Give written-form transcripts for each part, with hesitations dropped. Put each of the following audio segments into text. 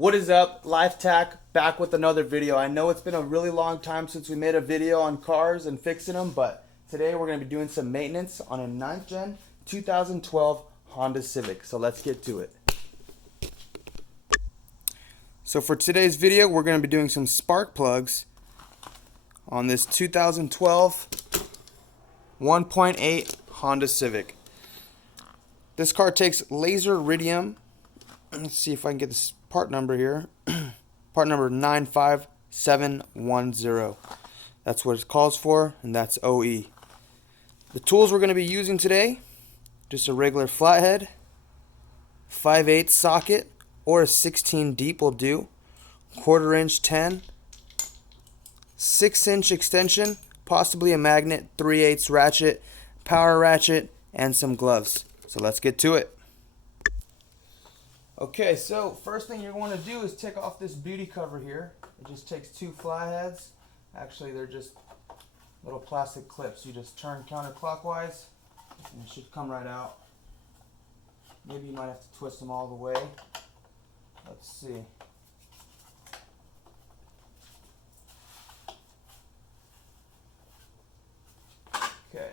What is up, Life Tack, back with another video. I know it's been a really long time since we made a video on cars and fixing them, but today we're going to be doing some maintenance on a 9th gen 2012 Honda Civic. So let's get to it. So for today's video, we're going to be doing some spark plugs on this 2012 1.8 Honda Civic. This car takes laser iridium. Let's see if I can get this part number here. Part number 95710. That's what it calls for, and that's OE. The tools we're going to be using today, just a regular flathead, 5/8 socket, or a 16 deep will do, 1/4 inch 10, 6-inch extension, possibly a magnet, 3/8 ratchet, power ratchet, and some gloves. So let's get to it. Okay, so first thing you're going to do is take off this beauty cover here. It just takes 2 flatheads. Actually, they're just little plastic clips. You just turn counterclockwise and it should come right out. Maybe you might have to twist them all the way. Let's see. Okay.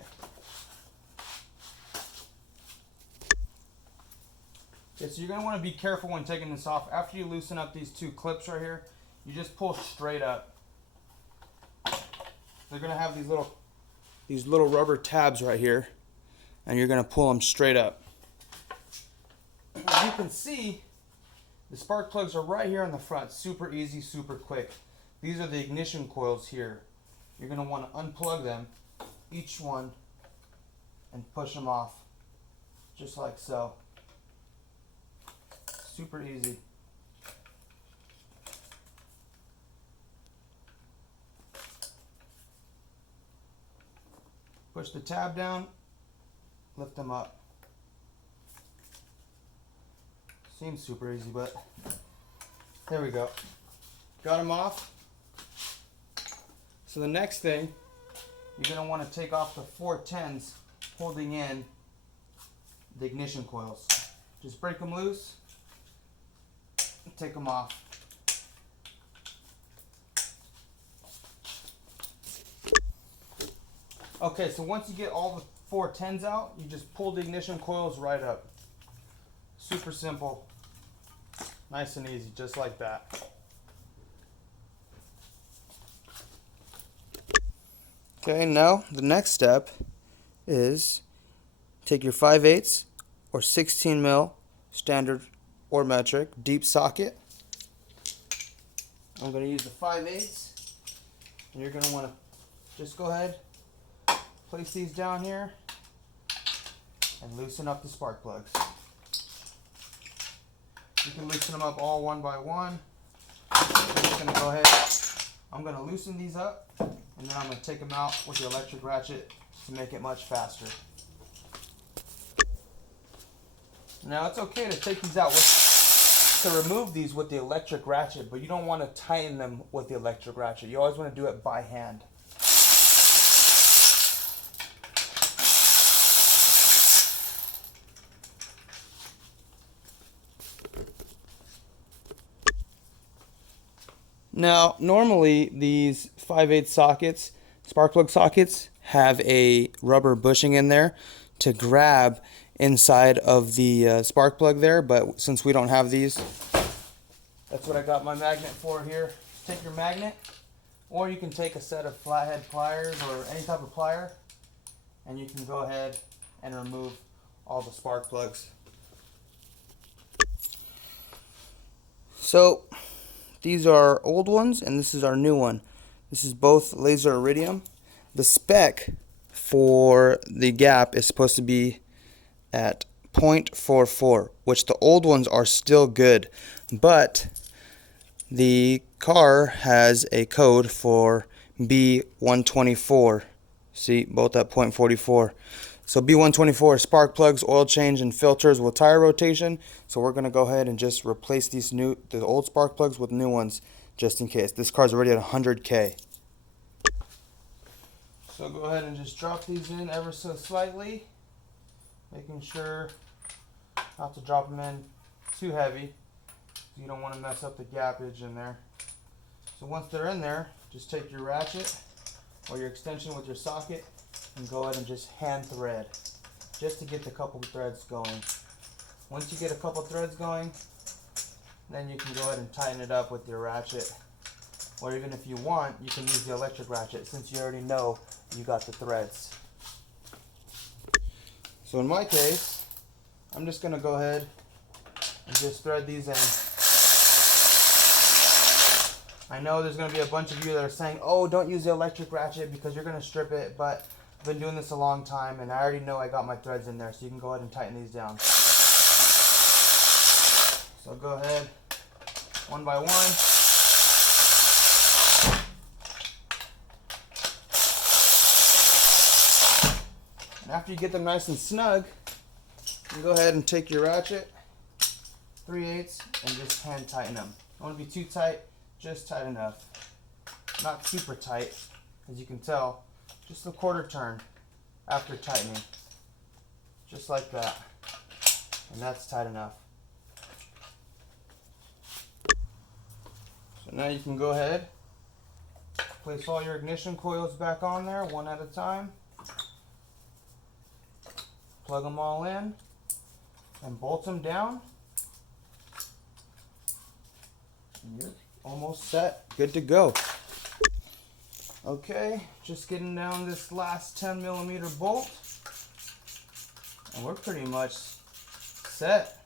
Okay, so you're going to want to be careful when taking this off. After you loosen up these 2 clips right here, you just pull straight up. They're going to have these little rubber tabs right here, and you're going to pull them straight up. As you can see, the spark plugs are right here in the front. Super easy, super quick. These are the ignition coils here. You're going to want to unplug them, each one, and push them off, just like so. Super easy. Push the tab down, lift them up. Seems super easy, but there we go. Got them off. So the next thing, you're going to want to take off the 410s holding in the ignition coils. Just break them loose. Take them off. Okay, so once you get all the 410s out, you just pull the ignition coils right up. Super simple. Nice and easy, just like that. Okay, now the next step is take your 5/8 or 16 mil standard or metric deep socket. I'm going to use the 5/8, and you're going to want to just go ahead, place these down here, and loosen up the spark plugs. You can loosen them up all one by one. I'm just going to go ahead, I'm going to loosen these up, and then I'm going to take them out with the electric ratchet to make it much faster. Now it's okay to take these out to remove these with the electric ratchet, but you don't want to tighten them with the electric ratchet. You always want to do it by hand. Now, normally these 5/8 sockets, spark plug sockets, have a rubber bushing in there to grab inside of the spark plug there, but since we don't have these, that's what I got my magnet for here. Take your magnet, or you can take a set of flathead pliers or any type of plier, and you can go ahead and remove all the spark plugs. So these are old ones, and this is our new one. This is both laser iridium. The spec for the gap is supposed to be at 0.44, which the old ones are still good, but the car has a code for B124. See, both at 0.44. So B124 spark plugs, oil change, and filters with tire rotation. So we're gonna go ahead and just replace the old spark plugs with new ones, just in case. This car's already at 100K. So go ahead and just drop these in ever so slightly, making sure not to drop them in too heavy So you don't want to mess up the gappage in there. So once they're in there, just take your ratchet or your extension with your socket and go ahead and just hand thread, just to get the couple threads going. Once you get a couple threads going, then you can go ahead and tighten it up with your ratchet. Or even if you want, you can use the electric ratchet since you already know you got the threads. So in my case, I'm just going to go ahead and just thread these in. I know there's going to be a bunch of you that are saying, oh, don't use the electric ratchet because you're going to strip it, but I've been doing this a long time and I already know I got my threads in there, so you can go ahead and tighten these down. So go ahead, one by one. And after you get them nice and snug, you go ahead and take your ratchet, 3/8, and just hand tighten them. Don't want to be too tight, just tight enough. Not super tight, as you can tell. Just a quarter turn after tightening. Just like that. And that's tight enough. So now you can go ahead, place all your ignition coils back on there one at a time. Plug them all in and bolt them down. And you're almost set, good to go. Okay, just getting down this last 10mm bolt, and we're pretty much set,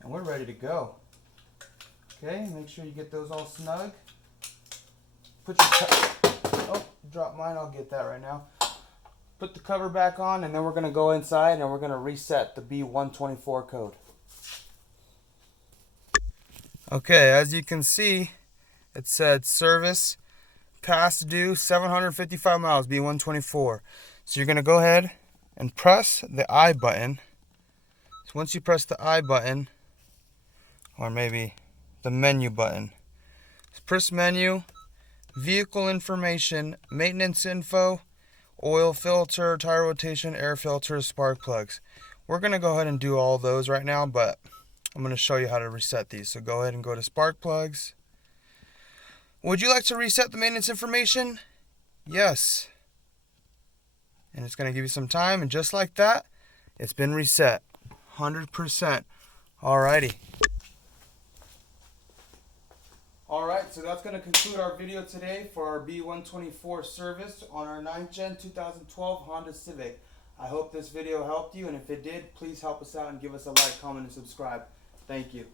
and we're ready to go. Okay, make sure you get those all snug. Put your oh, drop mine, I'll get that right now. Put the cover back on, and then we're going to go inside and we're going to reset the B124 code. Okay, as you can see, it said service past due 755 miles, B124. So you're going to go ahead and press the I button. So once you press the I button, or maybe the menu button, so press menu, vehicle information, maintenance info, oil filter, tire rotation, air filter, spark plugs. We're going to go ahead and do all those right now, but I'm going to show you how to reset these. So go ahead and go to spark plugs. Would you like to reset the maintenance information? Yes. And it's going to give you some time, and just like that, it's been reset. 100%. Alrighty. Alright, so that's going to conclude our video today for our B124 service on our 9th Gen 2012 Honda Civic. I hope this video helped you, and if it did, please help us out and give us a like, comment, and subscribe. Thank you.